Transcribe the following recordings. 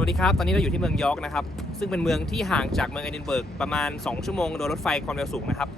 สวัสดีครับ ตอนนี้เราอยู่ที่เมืองยอร์กนะครับ ซึ่งเป็นเมืองที่ห่างจากเมืองเอดินเบิร์กประมาณ 2 ชั่วโมง โดยรถไฟความเร็วสูงนะครับ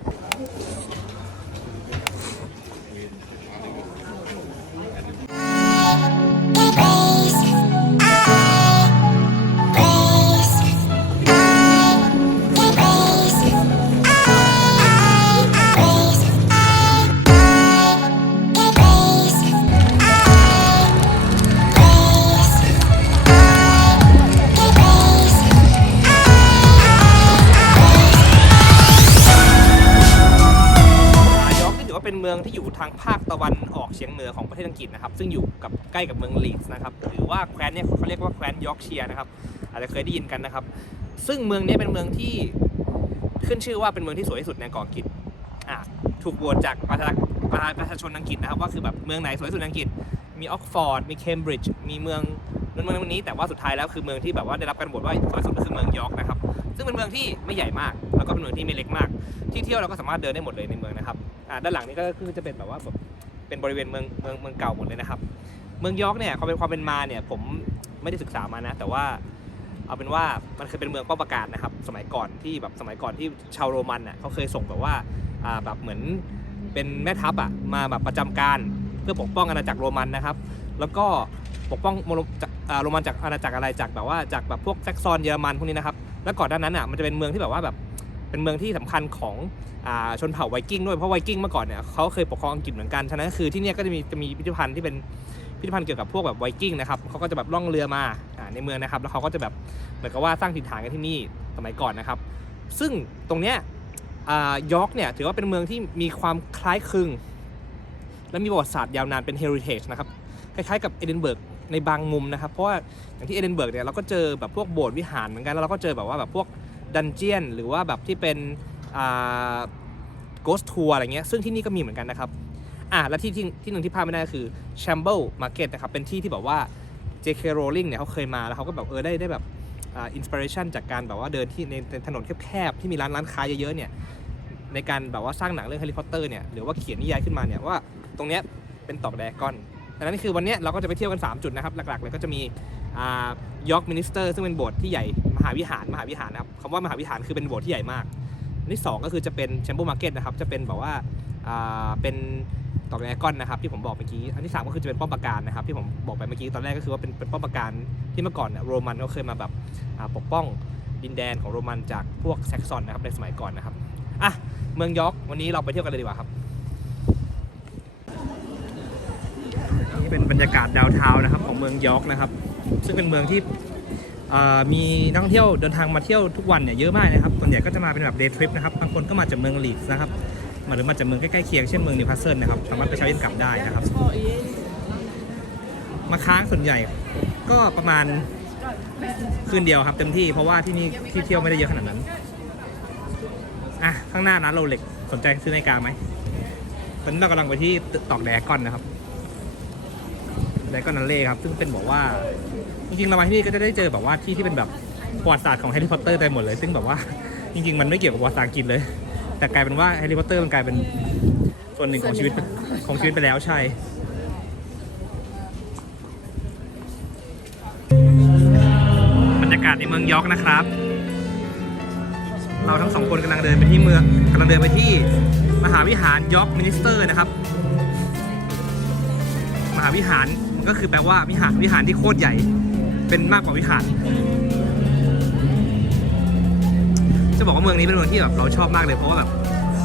กฤษนะครับ ซึ่งอยู่กับใกล้กับเมืองลีดส์นะครับ หรือว่าแคว้นเนี่ยเขาเรียกว่าแคว้นยอร์กเชียร์นะครับ อาจจะเคยได้ยินกันนะครับ ซึ่งเมืองนี้เป็นเมืองที่ขึ้นชื่อว่าเป็นเมืองที่สวยที่สุดในเกาะอังกฤษอะถูกโหวตจากประชาประชาชนอังกฤษนะครับว่าคือแบบเมืองไหนสวยที่สุดในอังกฤษ มีออกฟอร์ด มีเคมบริดจ์ มีเมืองนั้นเมืองนี้ แต่ว่าสุดท้ายแล้วคือเมืองที่แบบว่าได้รับการโหวตว่าสวยที่สุดก็คือเมืองยอร์กนะครับ ซึ่งเป็นเมืองที่ไม่ใหญ่มาก แล้วก็เป็นเมืองที่ไม่เล็กมาก ที่เที่ยวเราก็สามารถเดินได้หมดเลยในเมืองนะครับอ่าด้านหลังนี้ก็คือจะเป็นแบบว่าแบบ เป็นบริเวณเมืองเมืองเมืองเก่าหมดเลยนะครับ เมืองยอร์กเนี่ยความเป็นความเป็นมาเนี่ยผมไม่ได้ศึกษามานะ แต่ว่าเอาเป็นว่ามันเคยเป็นเมืองป้อประการนะครับ สมัยก่อนที่แบบสมัยก่อนที่ชาวโรมันอะเขาเคยส่งแบบว่าอ่าแบบเหมือนเป็นแม่ทัพอะมาแบบประจำการเพื่อปกป้องอาณาจักรโรมันนะครับ แล้วก็ปกป้องโมโรจากอ่าโรมันจากอาณาจักรอะไรจากแบบว่าจากแบบพวกแซกซอนเยอรมันพวกนี้นะครับ แล้วก่อนหน้านั้นอะมันจะเป็นเมืองที่แบบว่าแบบ เป็นเมืองที่สำคัญของอชนเผ่าไวกิ้งด้วยเพราะไวกิ้งเมื่อก่อนเนี่ยเขาเคยปกครองอังกฤษเหมือนกันฉะนั้นคือที่นี่ก็จะมีจะมีพิพิธภัณฑ์ที่เป็นพิพิธภัณฑ์เกี่ยวกับพวกแบบไวกิ้งนะครับเขาก็จะแบบล่องเรือมาอในเมืองนะครับแล้วเขาก็จะแบบเหมือนกับว่าสร้างถิ่นฐานกันที่นี่สมัยก่อนนะครับ ซึ่งตรงเนี้ยยอร์กเนี่ยถือว่าเป็นเมืองที่มีความคล้ายคลึง และมีประวัติศาสตร์ยาวนานเป็น heritage นะครับคล้ายๆกับเอดินเบิร์กในบางมุมนะครับ เพราะว่าอย่างที่เอดินเบิร์กเนี่ยเราก็เจอแบบพวกโบสถ์วิหารเหมือนกันแล้วเราก็เจอแบบว่าแบบพวก ดันเจียนหรือว่าแบบที่เป็นอ่า ghost tour อะไรเงี้ยซึ่งที่นี่ก็มีเหมือนกันนะครับอะและที่ที่ที่หนึ่งที่พลาดไม่ได้ก็คือ Shamble Market นะครับเป็นที่ที่แบบว่า J.K. Rowling เนี่ยเขาเคยมาแล้วเขาก็แบบเออได้ได้แบบอ่าอินสปิเรชันจากการแบบว่าเดินที่ในในถนนแคบๆที่มีร้านร้านค้าเยอะๆเนี่ยในการแบบว่าสร้างหนังเรื่องแฮร์รี่พอตเตอร์เนี่ยหรือว่าเขียนนิยายขึ้นมาเนี่ยว่าตรงเนี้ยเป็นตอกแดกอนดังนั้นคือวันเนี้ยเราก็จะไปเที่ยวกัน 3 จุดนะครับ หลักๆเลยก็จะมี ยอร์กมินิสเตอร์ซึ่งเป็นโบสถ์ที่ใหญ่มหาวิหารมหาวิหารนะครับคำว่ามหาวิหารคือเป็นโบสถ์ที่ใหญ่มากอันที่ 2 ก็คือจะเป็นแชมเบอร์มาร์เก็ตนะครับจะเป็นแบบว่าเป็นตอกแดกอนนะครับที่ผมบอกเมื่อกี้ อันที่ 3 ก็คือจะเป็นป้อมปราการนะครับที่ผมบอกไปเมื่อกี้ตอนแรกก็คือว่าเป็นเป็นป้อมปราการที่เมื่อก่อนเนี่ยโรมันก็เคยมาแบบปกป้องดินแดนของโรมันจากพวกแซกซอนนะครับในสมัยก่อนนะครับอะเมืองยอร์กวันนี้เราไปเที่ยวกันเลยดีกว่าครับนี่เป็นบรรยากาศดาวน์ทานะครับของเมืองยอร์กนะครับ ซึ่งเป็นเมืองที่มีนักท่องเที่ยวเดินทางมาเที่ยวทุกวันเนี่ยเยอะมากนะครับส่วนใหญ่ก็จะมาเป็นแบบเดย์ทริปนะครับ บางคนก็มาจากเมืองลีดส์นะครับมาหรือมาจากเมืองใกล้ๆเคียงเช่นเมืองนิวคาสเซิลนะครับ สามารถไปเช้าเย็นกลับได้นะครับ มาค้างส่วนใหญ่ก็ประมาณคืนเดียวครับเต็มที่เพราะว่าที่นี่ที่เที่ยวไม่ได้เยอะขนาดนั้น อะ ข้างหน้าร้านโรเล็กสนใจซื้อนาฬิกาไหมตอนนี้เรากำลังไปที่ตึกตอกแดก่อนนะครับ แดกอนนันเล่ครับ ซึ่งเป็นบอกว่า จริงๆเรามาที่นี่ก็จะได้เจอแบบว่าที่ที่เป็นแบบประวัติศาสตร์ของแฮร์รี่พอตเตอร์เต็มหมดเลย ซึ่งแบบว่าจริง ๆ มันไม่เกี่ยวกับประวัติศาสตร์อังกฤษเลย แต่กลายเป็นว่าแฮร์รี่พอตเตอร์มันกลายเป็นส่วนหนึ่งของชีวิตของชีวิตไปแล้วใช่บรรยากาศในเมืองยอร์กนะครับ เราทั้งสองคนกำลังเดินไปที่เมืองกำลังเดินไปที่มหาวิหารยอร์กมินิสเตอร์นะครับ มหาวิหาร ก็คือแปลว่าวิหารวิหารที่โคตรใหญ่ เป็นมากกว่าวิหาร จะบอกว่าเมืองนี้เป็นเมืองที่แบบเราชอบมากเลยเพราะว่าแบบ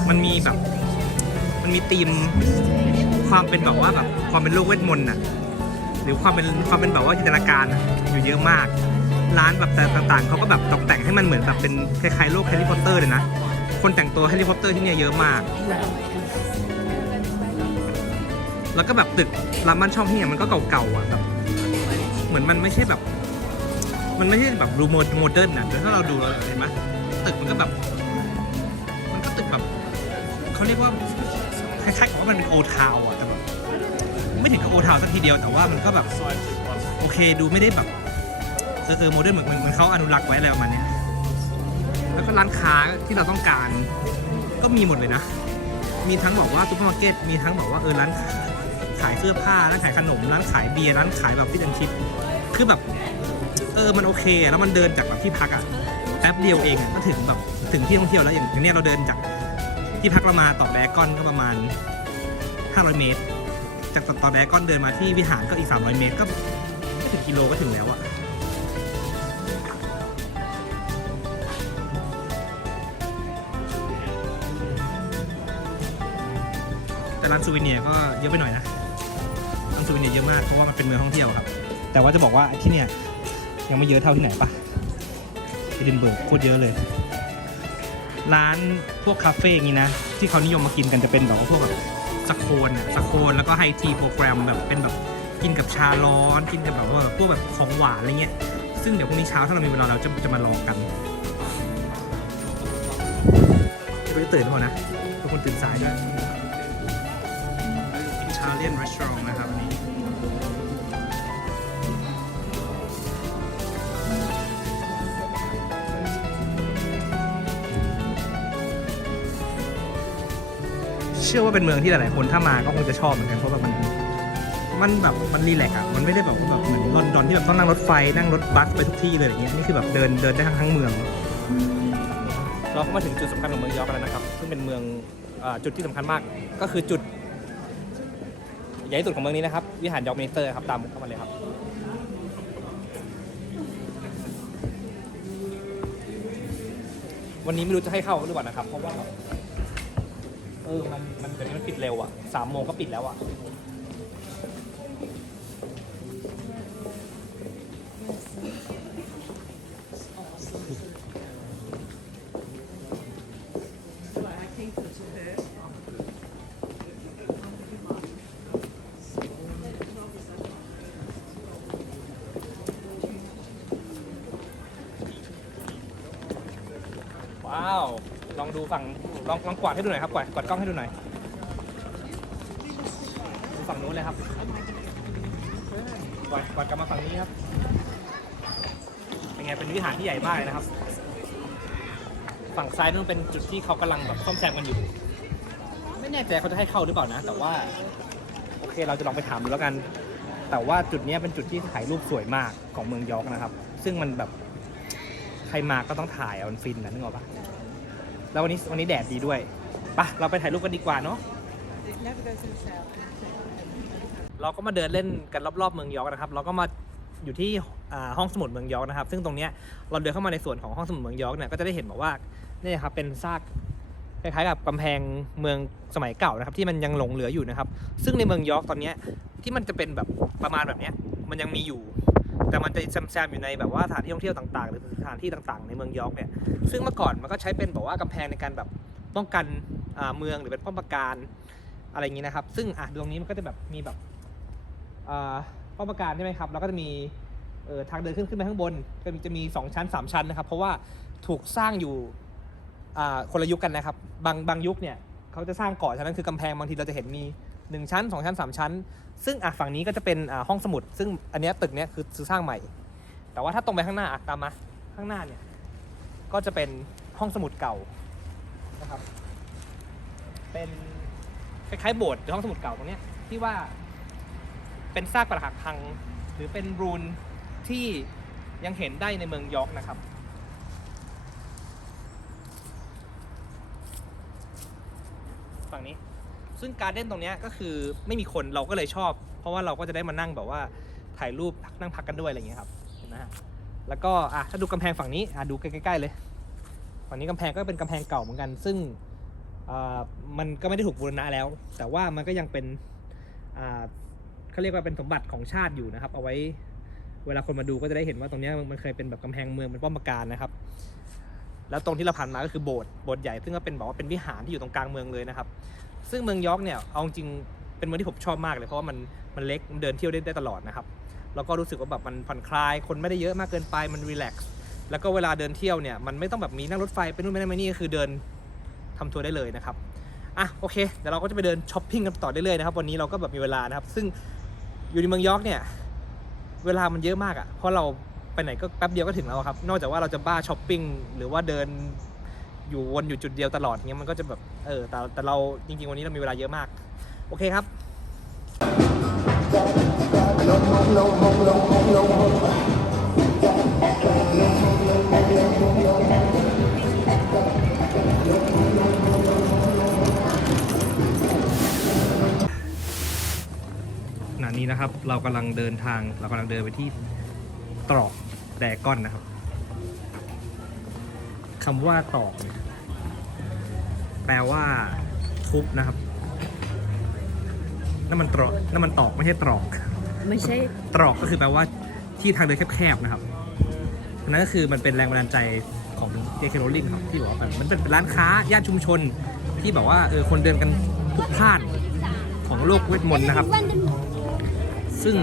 มันมีแบบ มันมีธีมความเป็นแบบว่าแบบความเป็นโลกเวทมนต์น่ะหรือความเป็นความเป็นแบบว่าจินตนาการอะอยู่เยอะมาก ร้านแบบแต่ต่างๆเขาก็แบบตกแต่งให้มันเหมือนแบบเป็นคล้ายๆโลกแฮร์รี่พอตเตอร์เลยนะ คนแต่งตัวแฮร์รี่พอตเตอร์ที่เนี่ยเยอะมาก แล้วก็แบบตึกรามบ้านช่องที่เนี่ยมันก็เก่าๆอะแบบเหมือนมันไม่ใช่แบบ มันไม่ใช่แบบดูโมโมเดิร์นนะแต่ถ้าเราดูเราเห็นไหมตึกมันก็แบบ มันก็ตึกแบบเขาเรียกว่าคล้ายๆกับว่ามันเป็นโอทาวอะแต่แบบไม่ถึงกับโอทาวสักทีเดียวแต่ว่ามันก็แบบโอเคดูไม่ได้แบบเออเออโมเดิร์นเหมือนเหมือนเขาอนุรักษ์ไว้อะไรประมาณนี้แล้วก็ร้านค้าที่เราต้องการก็มีหมดเลยนะ มีทั้งบอกว่าซูเปอร์มาร์เก็ต มีทั้งบอกว่าเออร้าน ขายเสื้อผ้าร้านขายขนมร้านขายเบียร์ร้านขายแบบฟิตแอนชิพคือแบบเออมันโอเคแล้วมันเดินจากแบบที่พักอะแป๊บเดียวเองอะก็ถึงแบบถึงที่ท่องเที่ยวแล้วอย่างเนี้ยเราเดินจากที่พักเรามาต่อแดกอนก็ประมาณ 500 เมตร จากต่อแดกอนเดินมาที่วิหารก็อีก 300 เมตรก็ไม่ถึงกิโลก็ถึงแล้วอะแต่ร้านซูวิเนียก็เยอะไปหน่อยนะ ร้านซูวิเนียเยอะมากเพราะว่ามันเป็นเมืองท่องเที่ยวครับ แต่ว่าจะบอกว่าที่เนี่ยยังไม่เยอะเท่าที่ไหนปะเอดินเบิร์กโคตรเยอะเลย ร้านพวกคาเฟ่อย่างนี้นะ ที่เขานิยมมากินกันจะเป็นแบบพวกแบบสโคนอะสโคนแล้วก็ไฮทีโปรแกรมแบบเป็นแบบกินกับชาร้อน กินกับแบบว่าพวกแบบของหวานอะไรเงี้ยซึ่งเดี๋ยวพรุ่งนี้เช้าถ้าเรามีเวลาเราจะจะมาลองกันจะไปตื่นพอนะทุกคนตื่นสายด้วยชาเลียนรีสอร์ทนะครับอันนี้ ชื่อว่าเป็นเมืองที่หลายๆคนถ้ามาก็คงจะชอบเหมือนกันเพราะแบบมันมันแบบมันรีแลกซ์อะมันไม่ได้แบบว่าแบบเหมือนลอนดอนที่แบบต้องนั่งรถไฟนั่งรถบัสไปทุกที่เลยอย่างเงี้ยนี่คือแบบเดินเดินได้ทั้งทั้งเมือง เราก็มาถึงจุดสำคัญของเมืองยอร์กแล้วนะครับซึ่งเป็นเมืองอาจุดที่สำคัญมากก็คือจุดใหญ่ที่สุดของเมืองนี้นะครับ วิหารยอร์กมินสเตอร์ครับตามผมเข้ามาเลยครับ วันนี้ไม่รู้จะให้เข้าหรือเปล่านะครับเพราะว่า เออมันมันเดี๋ยวนี้มันปิดเร็วอะสามโมงก็ปิดแล้วอะ ว้าว ลองดูฝั่ง ลองกวาดให้ดูหน่อยครับกวาดกวาดกล้องให้ดูหน่อยดูฝั่งนู้นเลยครับกวาดกวาดกลับมาฝั่งนี้ครับเป็นไงเป็นวิหารที่ใหญ่มากเลยนะครับ ฝั่งซ้ายนู่นเป็นจุดที่เขากำลังแบบซ่อมแซมกันอยู่ ไม่แน่ใจเขาจะให้เข้าหรือเปล่านะ แต่ว่าโอเคเราจะลองไปถามดูแล้วกัน แต่ว่าจุดเนี้ยเป็นจุดที่ถ่ายรูปสวยมากของเมืองยอร์กนะครับ ซึ่งมันแบบใครมาก็ต้องถ่ายเอามันฟินนะนึกออกปะ แล้ววันนี้วันนี้แดดดีด้วยปะเราไปถ่ายรูปกันดีกว่าเนาะเราก็มาเดินเล่นกันรอบๆเมืองยอร์กนะครับ เราก็มาอยู่ที่ห้องสมุดเมืองยอร์กนะครับ ซึ่งตรงเนี้ยเราเดินเข้ามาในส่วนของห้องสมุดเมืองยอร์กเนี่ยก็จะได้เห็นบอกว่าเนี่ยครับเป็นซากคล้ายๆกับกำแพงเมืองสมัยเก่านะครับ ที่มันยังหลงเหลืออยู่นะครับ ซึ่งในเมืองยอร์กตอนนี้ที่มันจะเป็นแบบประมาณแบบนี้มันยังมีอยู่ แต่มันจะแซมๆอยู่ในแบบว่าสถานที่ท่องเที่ยวต่างๆ หรือสถานที่ต่างๆ ในเมืองยอร์กเนี่ยซึ่งเมื่อก่อนมันก็ใช้เป็นแบบว่ากำแพงในการแบบป้องกันเมืองหรือเป็นป้องกันอะไรอย่างนี้นะครับ ซึ่งอะตรงนี้มันก็จะแบบมีแบบอ่าป้องกันใช่ไหมครับแล้วก็จะมีทางเดินขึ้นขึ้นไปข้างบนก็จะมี 2 ชั้น 3 ชั้นนะครับ เพราะว่าถูกสร้างอยู่คนละยุคกันนะครับ บางบางยุคเนี่ยเขาจะสร้างก่อนฉะนั้นคือกำแพงบางทีเราจะเห็นมี 1 ชั้น 2 ชั้น 3 ชั้น ซึ่งอะฝั่งนี้ก็จะเป็นอ่าห้องสมุด ซึ่งอันเนี้ยตึกเนี้ยคือคือสร้างใหม่ แต่ว่าถ้าตรงไปข้างหน้าอะตามมาข้างหน้าเนี่ยก็จะเป็นห้องสมุดเก่านะครับ เป็นคล้ายๆโบสถ์หรือห้องสมุดเก่าตรงเนี้ยที่ว่าเป็นซากปรักหักพัง หรือเป็นรูนที่ยังเห็นได้ในเมืองยอร์กนะครับ ฝั่งนี้ ซึ่งการเด่นตรงเนี้ยก็คือไม่มีคนเราก็เลยชอบ เพราะว่าเราก็จะได้มานั่งแบบว่าถ่ายรูปพักนั่งพักกันด้วยอะไรอย่างเงี้ยครับเห็นไหมฮะแล้วก็อะถ้าดูกำแพงฝั่งนี้อะดูใกล้ๆเลยฝั่งนี้กำแพงก็เป็นกำแพงเก่าเหมือนกัน ซึ่งอ่ามันก็ไม่ได้ถูกบูรณะแล้ว แต่ว่ามันก็ยังเป็นอ่าเขาเรียกว่าเป็นสมบัติของชาติอยู่นะครับ เอาไว้เวลาคนมาดูก็จะได้เห็นว่าตรงนี้มันเคยเป็นแบบกำแพงเมืองเป็นป้อมปราการนะครับ แล้วตรงที่เราผ่านมาก็คือโบสถ์โบสถ์ใหญ่ซึ่งก็เป็นบอกว่าเป็นวิหารที่อยู่ตรงกลางเมืองเลยนะครับ ซึ่งเมืองยอร์กเนี่ยเอาจริงเป็นเมืองที่ผมชอบมากเลยเพราะว่ามันมันเล็กมันเดินเที่ยวได้ได้ตลอดนะครับแล้วก็รู้สึกว่าแบบมันผ่อนคลายคนไม่ได้เยอะมากเกินไปมันรีแลกซ์แล้วก็เวลาเดินเที่ยวเนี่ยมันไม่ต้องแบบมีนั่งรถไฟไปนู่นไปนั่นไปนี่ก็คือเดินทำทัวร์ได้เลยนะครับอะโอเคเดี๋ยวเราก็จะไปเดินช้อปปิ้งกันต่อได้เลยนะครับวันนี้เราก็แบบมีเวลานะครับซึ่งอยู่ในเมืองยอร์กเนี่ยเวลามันเยอะมากอะ่ะเพราะเราไปไหนก็แป๊บเดียวก็ถึงแล้วครับนอกจากว่าเราจะบ้าช้อปปิ้งหรือว่าเดินอยู่วนอยู่จุดเดียวตลอดเงี้ยมันก็จะแบบ เออแต่แต่เราจริง ๆ วันนี้เรามีเวลาเยอะมาก โอเคครับขณะนี้นะครับ เรากำลังเดินทางเรากำลังเดินไปที่ตรอกแดก้อนนะครับคำว่าตรอกเนี่ย แปลว่า ทุบนะครับนั่นมันตรอกนั่นมันตอกไม่ใช่ตรอก ไม่ใช่ตรอกก็คือแปลว่าที่ทางเดินแคบๆนะครับอันนั่นก็คือมันเป็นแรงบันดาลใจของเจคโรลินครับที่บอกว่ามันมันเป็นร้านค้าย่านชุมชนที่แบบว่าเออคนเดินกันพลุกพล่านของโลกเวทมนต์นะครับ ซึ่ง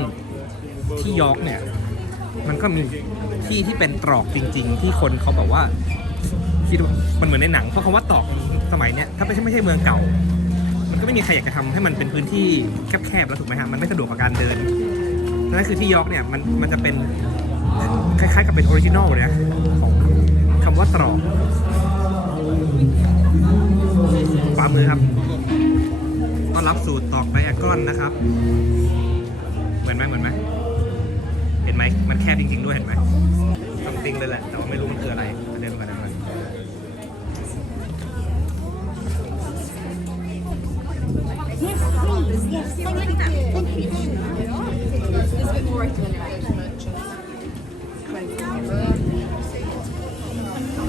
ที่ยอร์กเนี่ย มันก็มีที่ที่เป็นตรอกจริง ๆ ที่คนเขาแบบว่าคิดว่ามันเหมือนในหนังเพราะคำว่าตรอก สมัยเนี้ยถ้าไม่ใช่ไม่ใช่เมืองเก่า มันก็ไม่มีใครอยากจะทำให้มันเป็นพื้นที่แคบๆแล้วถูกไหมฮะมันไม่สะดวกกับการเดินนั่นคือที่ยอร์กเนี่ยมันมันจะเป็นคล้ายๆกับเป็นออริจินอลเลยนะของคำว่าตรอกขวามือครับต้อนรับสู่ตอกไดอะกอนนะครับ เหมือนไหมเหมือนไหมเห็นไหมมันแคบจริง ๆ ด้วยเห็นไหมทำติงเลยแหละแต่ว่าไม่รู้มันคืออะไรเดินไปกัน เลย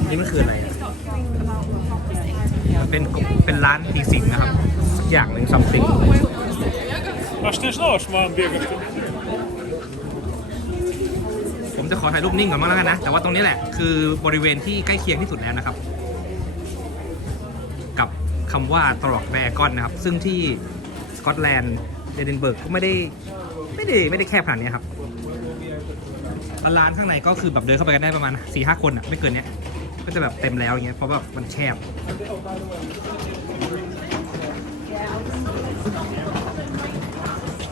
นี่มันคืออะไรอะมันเป็นเป็นร้านผีสิงนะครับ สักอย่างหนึ่งซัมติง Аж ты знаешь, мам бегать. ผมจะขอถ่ายรูปนิ่งก่อนบ้างแล้วกันนะ แต่ว่าตรงนี้แหละคือบริเวณที่ใกล้เคียงที่สุดแล้วนะครับ กับคำว่าตรอกแดกอนนะครับ ซึ่งที่ส กอตแลนด์เอดินเบิร์กก็ไม่ได้ไม่ได้ไม่ได้แคบขนาดนี้ครับแล้วร้านข้างในก็คือแบบเดินเข้าไปกันได้ประมาณ4ี่ห้าคนอะไม่เกินเนี้ยก็จะแบบเต็มแล้วอย่างเงี้ยเพราะแบบมันแคบ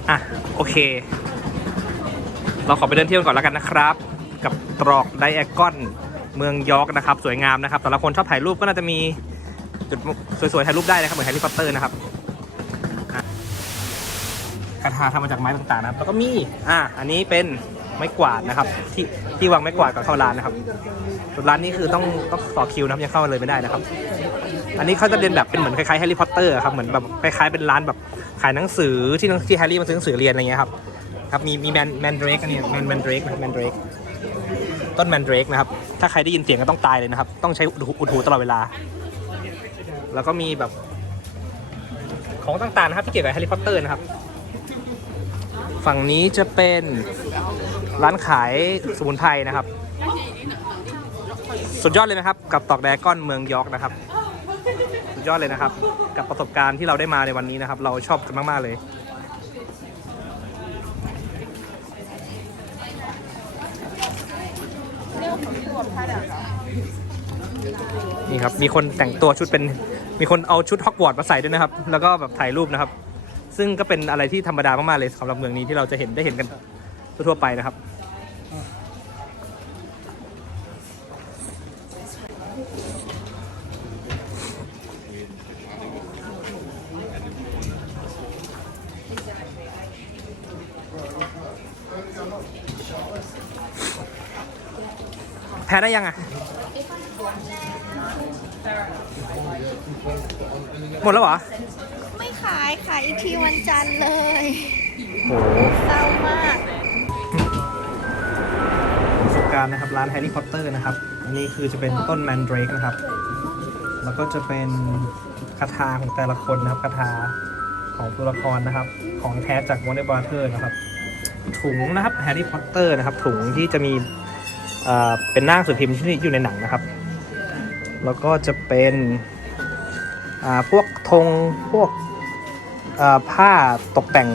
อะโอเค เราขอไปเดินเที่ยวกันก่อนแล้วกันนะครับ กับตรอกไดแอกอนเมืองยอร์กนะครับ สวยงามนะครับแต่ละคนชอบถ่ายรูปก็น่าจะมีจุดสวยๆถ่ายรูปได้นะครับเหมือนแฮร์รี่พอตเตอร์นะครับอะ คาถาทำมาจากไม้ต่างๆนะครับ แล้วก็มีอะอันนี้เป็นไม้กวาดนะครับ ที่ที่วางไม้กวาดก่อนเข้าร้านนะครับร้านนี้คือต้องต้องต่อคิวนะครับยังเข้าเลยไม่ได้นะครับ อันนี้เขาจะเรียนแบบเป็นเหมือนคล้ายๆแฮร์รี่พอตเตอร์ครับเหมือนแบบคล้ายๆเป็นร้านแบบขายหนังสือที่หนังที่แฮร์รี่มาซื้อหนังสือเรียนอะไรเงี้ยครับครับมีมีแมนแมนเดรกอันนี้แมนแมนเดรกแมนเดรกต้นแมนเดรกนะครับ ถ้าใครได้ยินเสียงก็ต้องตายเลยนะครับ ต้องใช้อุดหูอุดหูตลอดเวลา แล้วก็มีแบบของต่างๆนะครับที่เกี่ยวกับแฮร์รี่พอตเตอร์นะครับ ฝั่งนี้จะเป็นร้านขายสมุนไพรนะครับ สุดยอดเลยนะครับ กับตอกแดก้อนเมืองยอร์กนะครับ สุดยอดเลยนะครับ กับประสบการณ์ที่เราได้มาในวันนี้นะครับ เราชอบกันมาก ๆ เลยนี่ครับ มีคนแต่งตัวชุดเป็น มีคนเอาชุดฮอกวอตส์มาใส่ด้วยนะครับ แล้วก็แบบถ่ายรูปนะครับ ซึ่งก็เป็นอะไรที่ธรรมดามากๆเลยสำหรับเมืองนี้ที่เราจะเห็นได้เห็นกันทั่วๆไปนะครับ แพ้ได้ยังอะ หมดแล้วเหรอายขายอีกทีวันจันทร์เลยโอ้โหเศร้ามากประสบการณ์นะครับ ร้านแฮร์รี่พอตเตอร์นะครับ อันนี้คือจะเป็นต้นแมนเดรกนะครับ แล้วก็จะเป็นคาถาของแต่ละคนนะครับคาถาของตัวละครนะครับ ของแท้จากวอร์เนอร์บราเธอร์นะครับ ถุงนะครับแฮร์รี่พอตเตอร์นะครับ ถุงที่จะมีเอ่อเป็นหน้าหนังสือพิมพ์ที่อยู่ในหนังนะครับ แล้วก็จะเป็นอ่าพวกธงพวกอ่า ผ้าตกแต่ง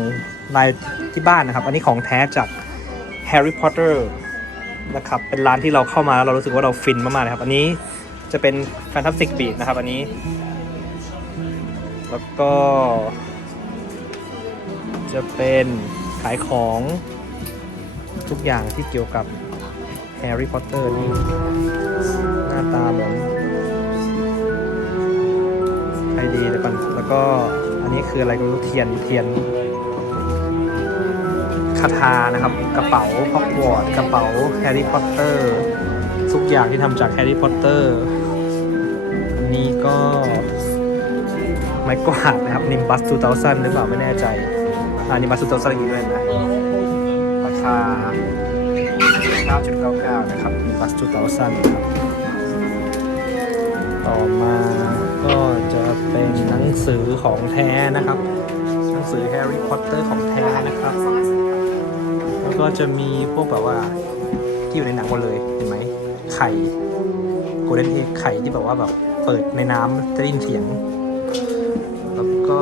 ลายที่บ้านนะครับ อันนี้ของแท้จาก Harry Potter นะครับ เป็นร้านที่เราเข้ามาแล้วเรารู้สึกว่าเราฟินมากๆนะครับ อันนี้จะเป็น Fantastic Beat นะครับ อันนี้ แล้วก็ จะเป็นขายของทุกอย่างที่เกี่ยวกับ Harry Potter นี่หน้าตาเหมือนไอดีเดี๋ยวก่อนแล้วก็ อันนี้คืออะไรก็ไม่รู้เทียนเทียนคาถานะครับ กระเป๋าฮอกวอตส์กระเป๋าแฮร์รี่พอตเตอร์ทุกอย่างที่ทำจากแฮร์รี่พอตเตอร์นี่ก็ไม้กวาดนะครับนิมบัส2000หรือเปล่าไม่แน่ใจอันนี้มาสุดโตสลิงด้วยนะราคา9.99 นะครับนิมบัสจุดเตาสั้นครับต่อมา ก็จะเป็นหนังสือของแท้นะครับ หนังสือแฮร์รี่พอตเตอร์ของแท้นะครับ แล้วก็จะมีพวกแบบว่าที่อยู่ในหนังหมดเลยเห็นไหมไข่โกลเด้นเอ็กไข่ที่แบบว่าแบบเปิดในน้ำจะได้ยินเสียง แล้วก็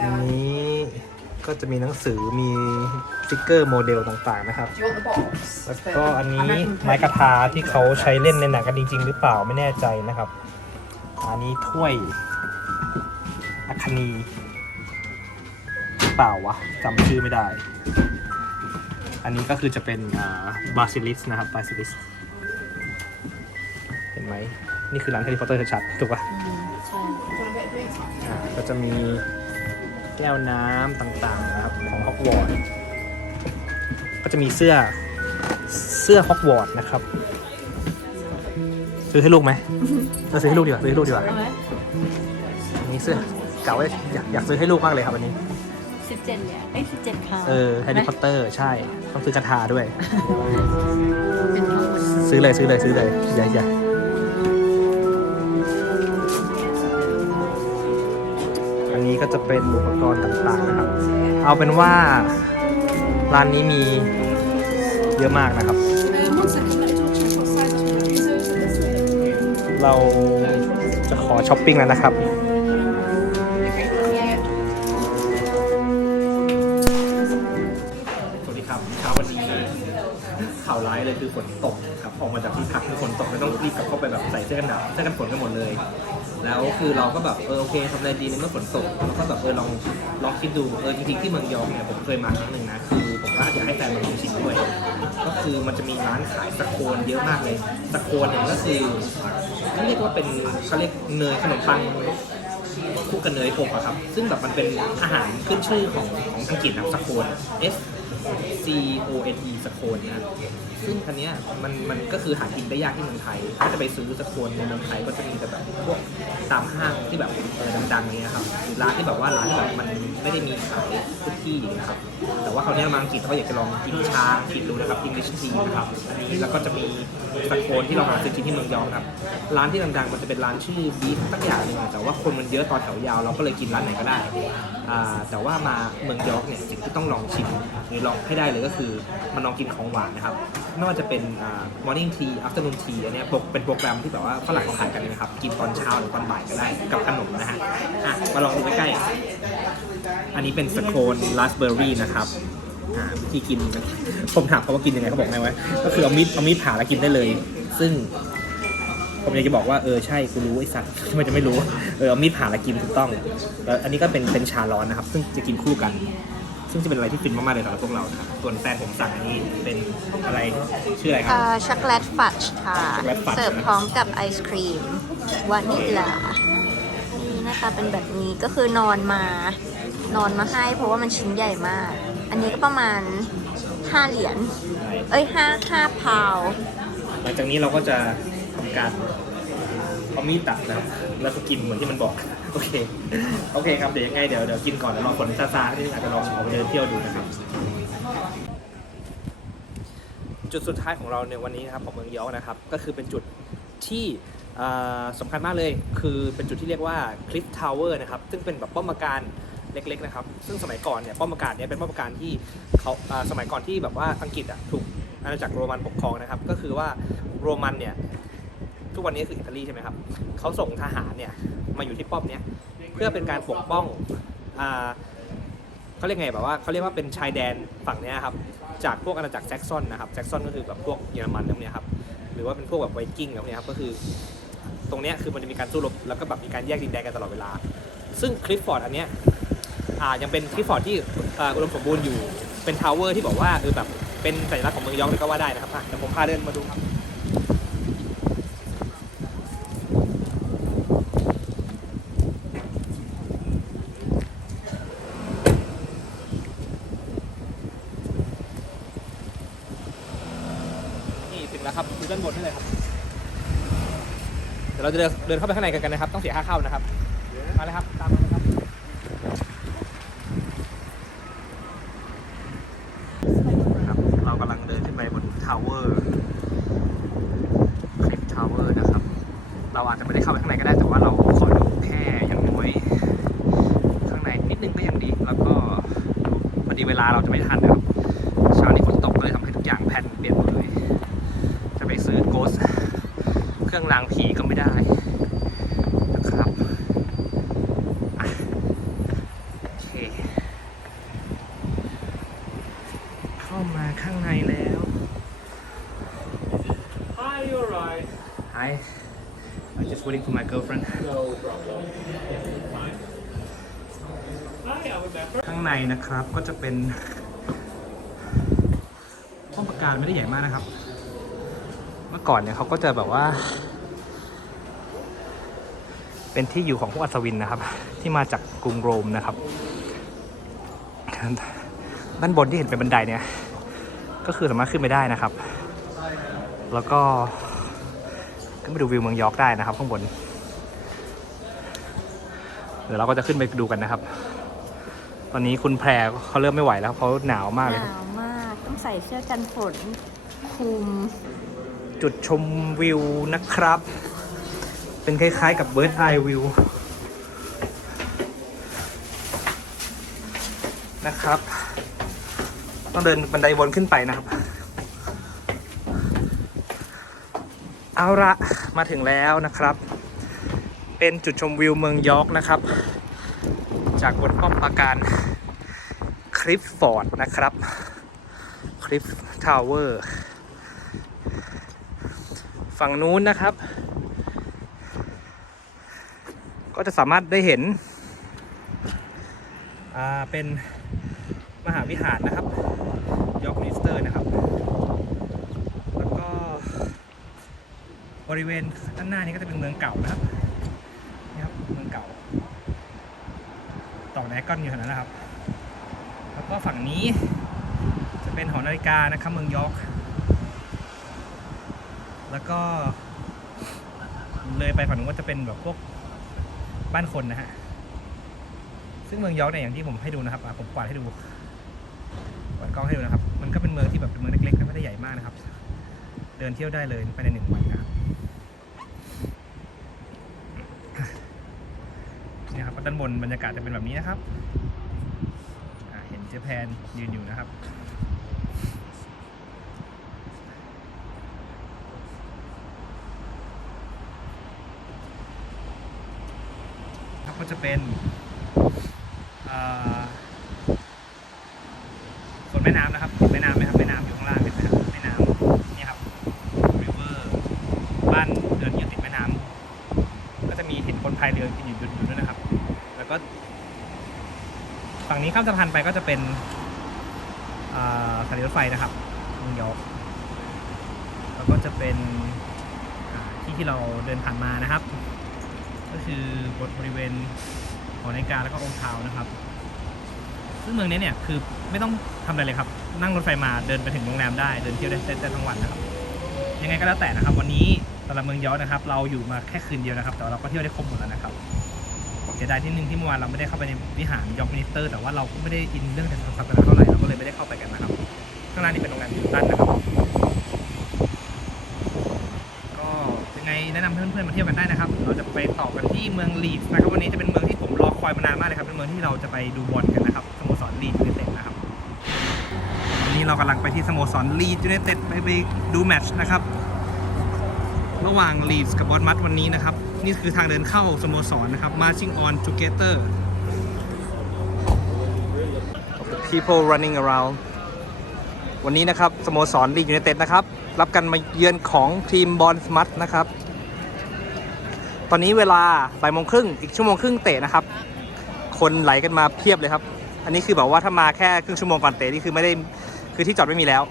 อันนี้ก็จะมีหนังสือมีส ติกเกอร์โมเดลต่างๆนะครับ แล้วก็อันนี้ไม้กระทาที่เขาใช้เล่นในหนังกันจริง ๆ หรือเปล่าไม่แน่ใจนะครับ อันนี้ถ้วยอัคนีหรือเปล่าวะจำชื่อไม่ได้ อันนี้ก็คือจะเป็นบาซิลิสนะครับบาซิลิสเห็นไหมนี่คือร้านแฮร์รี่พอตเตอร์ชัดๆถูกปะอ่าก็จะมีแก้วน้ำต่างๆนะครับของฮอกวอตส์ก็ จะมีเสื้อเสื้อฮอกวอตส์นะครับ ซื้อให้ลูกไหมเราซื้อให้ลูกดีกว่าซื้อให้ลูกดีกว่าอันนี้เสื้อเก่าไว้อยากอยากซื้อให้ลูกมากเลยครับอันนี้ สิบเจ็ดเหรียญเอ้ยสิบเจ็ดครั้งเออแฮร์รี่พอตเตอร์ใช่ ต้องซื้อกระทาด้วย เป็นทั้งหมดซื้อเลยซื้อเลยซื้อเลยอย่าอย่าอันนี้ก็จะเป็นอุปกรณ์ต่างๆนะครับ เอาเป็นว่าร้านนี้มี เยอะมากนะครับ เราจะขอช้อปปิ้งแล้วนะครับ สวัสดีครับเช้าวันนี้ข่าวร้ายเลยคือฝนตกครับออกมาจากที่พักคือฝนตกเลยต้องรีบกลับเข้าไปแบบใส่เสื้อกันหนาวเสื้อกันฝนกันหมดเลย แล้วคือเราก็แบบเออโอเคทำอะไรดีในเมื่อฝนตกเราก็แบบเออลองลองคิดดูเออจริงๆที่เมืองยองเนี่ยผมเคยมาครั้งหนึ่งนะคือ อยากให้แฟนมาลองชิมด้วย ก็คือมันจะมีร้านขายสะโคนเยอะมากเลยสะโคนเนี่ยก็คือเขาเรียกว่าเป็นเขาเรียกเนยขนมปังคลุกกับเนยอบอะครับ ซึ่งแบบมันเป็นอาหารขึ้นชื่อของของอังกฤษนะสโคน S C O N E สโคนนะ ซึ่งคันเนี้ยมันมันก็คือหากินได้ยากที่เมืองไทย ถ้าจะไปซื้อสโคนในเมืองไทยก็จะมีแต่แบบพวกตามห้างที่แบบเออดังๆเนี้ยครับหรือร้านที่แบบว่าร้านที่แบบมัน ไม่ได้มีขายทุกที่นะครับ แต่ว่าเขาวเนี้ยมาอังกฤษเขาอยากจะลองกินชากินดูนะครับ English tea นะครับอันนี้แล้วก็จะมีสโคนที่เราหาซื้อกินที่เมืองยองครับ ร้านที่ดังๆมันจะเป็นร้านชื่อบีฟสักอย่างหนึงอะแต่ว่าคนมันเยอะตอนแถวยาวเราก็เลยกินร้านไหนก็ได้อ่าแต่ว่ามาเมืองยอร์กเนี่ยสิ่งที่ต้องลองชิมหรือลองให้ได้เลยก็คือมันลองกินของหวานนะครับ ไม่ว่าจะเป็นอ่า morning tea afternoon tea อันเนี้ยปกเป็นโปรแกรมที่แบบว่าฝรั่งเขาขายกันนะครับ กินตอนเช้าหรือตอนบ่ายก็ได้กับขนมนะฮะอะมาลองดูใกล้ๆ อันนี้เป็นสโคนราสเบอร์รี่นะครับอ่าวิธีกิน ผมถามเขาว่ากินยังไงเขาบอกไงวะก็คือเอามีดเอามีดผ่าแล้วกินได้เลย ซึ่ง ผมอยากจะบอกว่าเออใช่กูรู้ไอ้สัตว์ทำไมจะไม่รู้เออเอามีดผ่าแล้วกินถูกต้องแล้วอันนี้ก็เป็นเป็นชาร้อนนะครับ ซึ่งจะกินคู่กัน ซึ่งจะเป็นอะไรที่ฟินมากๆเลยสำหรับพวกเรานะครับส่วนแฟนผมสั่งอันนี้เป็นอะไรชื่ออะไรครับอ่าช็อกโกแลตฟัดค่ะช็อกโกแลตฟัดเสิร์ฟพร้อมกับไอศครีมวานิลลา นี่ะเป็นแบบนี้ก็คือนอนมา นอนมาให้เพราะว่ามันชิ้นใหญ่มาก อันนี้ก็ประมาณ 5 เหรียญ เอ้ย5 5พาวหลังจากนี้เราก็จะทำการเอามีดตัดนะครับแล้วก็กินเหมือนที่มันบอก โอเค โอเคครับ เดี๋ยวยังไงเดี๋ยวเดี๋ยวกินก่อนแล้วรอผลซาซาที่อาจจะลองออกไปเดินเที่ยวดูนะครับ จุดสุดท้ายของเราในวันนี้นะครับของเมืองยอนะครับ ก็คือเป็นจุดที่ สำคัญมากเลยคือเป็นจุดที่เรียกว่าคลิฟทาวเวอร์นะครับซึ่งเป็นแบบป้อมปราการเล็กๆนะครับซึ่งสมัยก่อนเนี่ยป้อมปราการเนี่ยเป็นป้อมปราการที่เขาสมัยก่อนที่แบบว่าอังกฤษอะถูกอาณาจักรโรมันปกครองนะครับ ก็คือว่าโรมันเนี่ยทุกวันนี้คืออิตาลีใช่ไหมครับเขาส่งทหารเนี่ยมาอยู่ที่ป้อมเนี้ยเพื่อเป็นการปกป้องเขาเรียกไงแบบว่าเขาเรียกว่าเป็นชายแดนฝั่งเนี้ยครับจากพวกอาณาจักรแจ็กซอนนะครับแจ็กซอนก็คือแบบพวกเยอรมันพวกเนี้ยครับหรือว่าเป็นพวกแบบไวกิ้งแบบเนี้ยครับก็คือ ตรงเนี้ยคือมันจะมีการสู้รบแล้วก็แบบมีการแยกดินแดนกันตลอดเวลา ซึ่งคลิฟฟอร์ดอันเนี้ยอ่ายังเป็นคลิฟฟอร์ดที่อ่าอุดมสมบูรณ์อยู่เป็นทาวเวอร์ที่บอกว่าเออแบบเป็นสัญลักษณ์ของเมืองยอร์กเลยก็ว่าได้นะครับอะเดี๋ยวผมพาเดินมาดูครับ เราจะเดินเดินเข้าไปข้างในกันนะครับ ต้องเสียค่าเข้านะครับ มาเลยครับ ตามมาเลยครับ เรากำลังเดินขึ้นไปบนทาวเวอร์คลิปทาวเวอร์นะครับ เราอาจจะไม่ได้เข้าไปข้างในก็ได้ แต่ว่าเราขอดูแค่อย่างน้อยข้างในนิดนึงก็ยังดี แล้วก็พอดีเวลาเราจะไม่ทันนะครับเช้านี้ฝนตกก็เลยทำให้ทุกอย่างแผ่นเปลี่ยนหมดเลย จะไปซื้อโกสเครื่องรางผีก็ไม่ได้ waiting for my girlfriend ข้างในนะครับก็จะเป็นห้องประการไม่ได้ใหญ่มากนะครับ เมื่อก่อนเนี่ยเขาก็จะแบบว่า เป็นที่อยู่ของพวกอัศวินนะครับ ที่มาจากกรุงโรมนะครับ ด้านบนที่เห็นเป็นบันไดเนี่ย ก็คือสามารถขึ้นไปได้นะครับ แล้วก็ ขึ้นไปดูวิวเมืองยอร์กได้นะครับ ข้างบน เดี๋ยวเราก็จะขึ้นไปดูกันนะครับ ตอนนี้คุณแพรเขาเริ่มไม่ไหวแล้วเขาหนาวมากหเลยครับ นาวมากต้องใส่เสื้อกันฝนคลุมจุดชมวิวนะครับ เป็นคล้ายๆกับ Bird Eye View นะครับ ต้องเดินบันไดวนขึ้นไปนะครับ เอาละมาถึงแล้วนะครับ เป็นจุดชมวิวเมืองยอร์กนะครับ จากบนป้อมปราการคลิฟฟอร์ดนะครับคลิฟทาวเวอร์ฝั่งนู้นนะครับ ก็จะสามารถได้เห็นเป็นมหาวิหารนะครับ ยอร์กมินสเตอร์นะครับ แล้วก็ บริเวณด้านหน้านี้ก็จะเป็นเมืองเก่านะครับนี่ครับเมืองเก่าต่อแดกอนอยู่แถวนั้นนะครับ แล้วก็ฝั่งนี้จะเป็นหอนาฬิกานะครับเมืองยอร์กแล้วก็เลยไปฝั่งนู้นก็จะเป็นแบบพวกบ้านคนนะฮะซึ่งเมืองยอร์กเนี่ยอย่างที่ผมให้ดูนะครับผมกวาดให้ดูกวาดกล้องให้ดูนะครับ มันก็เป็นเมืองที่แบบเป็นเมืองเล็กๆไม่ได้ใหญ่มากนะครับ เดินเที่ยวได้เลยภายในหนึ่งวันนะครับ เนี่ยครับด้านบนบรรยากาศจะเป็นแบบนี้นะครับเห็นเจแพนยืนอยู่นะครับครับก็จะเป็นส่วนแม่น้ำนะครับแม่น้ำไหมครับแม่น้ำอยู่ข้างล่างเห็นไหมครับแม่น้ำนี่ครับ river บ้านเดินอยู่ติดแม่น้ำก็จะมีเห็นคนพายเรือกินอยู่อยู่ด้วยนะครับ ก็ ฝั่งนี้ข้ามสะพานไปก็จะเป็นเอ่อสถานีรถไฟนะครับนิวยอร์กแล้วก็จะเป็นที่ที่เราเดินผ่านมานะครับ ก็คือบริเวณหอนาฬิกาแล้วก็องค์เท้านะครับ ซึ่งเมืองนี้เนี่ยคือไม่ต้องทำอะไรเลยครับ นั่งรถไฟมาเดินไปถึงโรงแรมได้เดินเที่ยวได้ได้ทั้งวันนะครับ ยังไงก็แล้วแต่นะครับ วันนี้สำหรับเมืองยอร์กนะครับ เราอยู่มาแค่คืนเดียวนะครับ แต่เราก็เที่ยวได้ครบหมดแล้วนะครับ สียดายที่หนึ่งที่เมื่อวานเราไม่ได้เข้าไปในวิหารยอร์กมินิสเตอร์แต่ว่าเราก็ไม่ได้อินเรื่องทางศาสนาเท่าไหร่เราก็เลยไม่ได้เข้าไปกันนะครับข้างล่างนี่เป็นโรงแรมฮิลตันนะครับก็ยังไงแนะนำเพื่อนๆมาเที่ยวกันได้นะครับ เราจะไปต่อกันที่เมืองลีดนะครับวันนี้จะเป็นเมืองที่ผมรอคอยมานานมากเลยครับเป็นเมืองที่เราจะไปดูบอลกันนะครับสโมสรลีดยูไนเต็ดนะครับวันนี้เรากำลังไปที่สโมสรลีดยูไนเต็ดไปไปดูแมตช์นะครับระหว่างลีดกับบอลมัดวันนี้นะครับ นี่คือทางเดินเข้าสโมสรนะครับ marching on together people running around วันนี้นะครับสโมสรลีดยูไนเต็ดนะครับ รับกันมาเยือนของทีมบอลสมัตนะครับ ตอนนี้เวลาบ่ายโมงครึ่งอีกชั่วโมงครึ่งเตะนะครับ คนไหลกันมาเพียบเลยครับ อันนี้คือแบบว่าถ้ามาแค่ครึ่งชั่วโมงก่อนเตะนี่คือไม่ได้คือที่จอดไม่มีแล้ว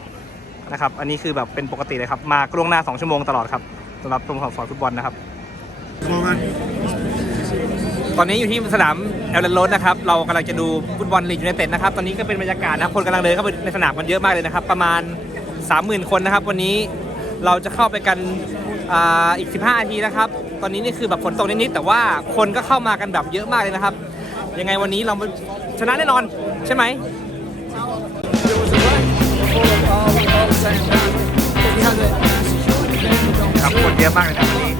นะครับ อันนี้คือแบบเป็นปกติเลยครับ มาล่วงหน้า 2 ชั่วโมงตลอดครับสำหรับสโมสรฟุตบอลนะครับ ตอนนี้อยู่ที่สนามแอลเลนโรดนะครับ เรากำลังจะดูฟุตบอลลีกยูไนเต็ดนะครับ ตอนนี้ก็เป็นบรรยากาศนะคนกำลังเดินเข้าไปในสนามกันเยอะมากเลยนะครับ ประมาณ 30,000 คนนะครับ วันนี้เราจะเข้าไปกันอ่าอีก 15นาทีนะครับ ตอนนี้นี่คือแบบฝนตกนิดๆแต่ว่าคนก็เข้ามากันแบบเยอะมากเลยนะครับ ยังไงวันนี้เราชนะแน่นอนใช่ไหม ครับคนเยอะมากเลยครับวันนี้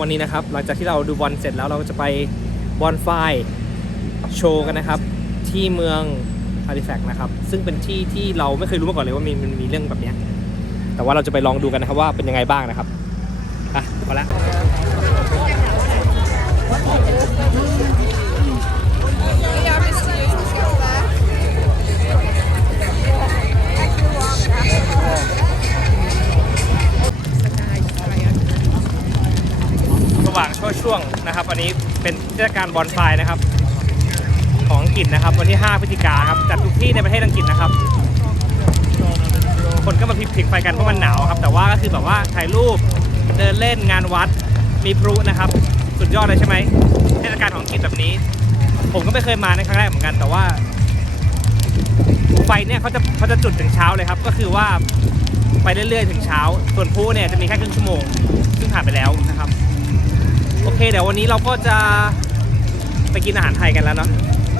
วันนี้นะครับ หลังจากที่เราดูบอลเสร็จแล้วเราก็จะไปบอลไฟโชว์กันนะครับ ที่เมืองอาริแฟกนะครับ ซึ่งเป็นที่ที่เราไม่เคยรู้มาก่อนเลยว่ามันมีเรื่องแบบนี้ แต่ว่าเราจะไปลองดูกันนะครับว่าเป็นยังไงบ้างนะครับอะไปละ วช่วงนะครับวันนี้เป็นเทศกาลบอลไฟนะครับ ของอังกฤษนะครับ วันที่ 5 พฤศจิกาครับจัดทุกที่ในประเทศอังกฤษนะครับ คนก็มาพิผิงไฟกันเพราะมันหนาวครับ แต่ว่าก็คือแบบว่าถ่ายรูปเดินเล่นงานวัดมีพลุนะครับ สุดยอดเลยใช่ไหมเทศกาลของอังกฤษแบบนี้ ผมก็ไม่เคยมาในครั้งแรกเหมือนกัน แต่ว่าไฟเนี่ยเขาจะเขาจะจุดถึงเช้าเลยครับ ก็คือว่าไปเรื่อยๆ ถึงเช้า ส่วนพลุเนี่ยจะมีแค่ครึ่งชั่วโมง ซึ่งผ่านไปแล้วนะครับ โอเคเดี๋ยววันนี้เราก็จะไปกินอาหารไทยกันแล้วเนาะ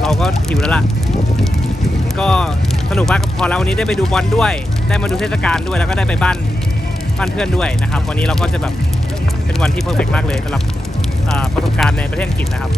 เราก็หิวแล้วล่ะ ก็สนุกมากพอแล้ววันนี้ได้ไปดูบอลด้วย ได้มาดูเทศกาลด้วยแล้วก็ได้ไปบ้านบ้านเพื่อนด้วยนะครับ วันนี้เราก็จะแบบเป็นวันที่เพอร์เฟกมากเลยสำหรับประสบการณ์ในประเทศอังกฤษนะครับ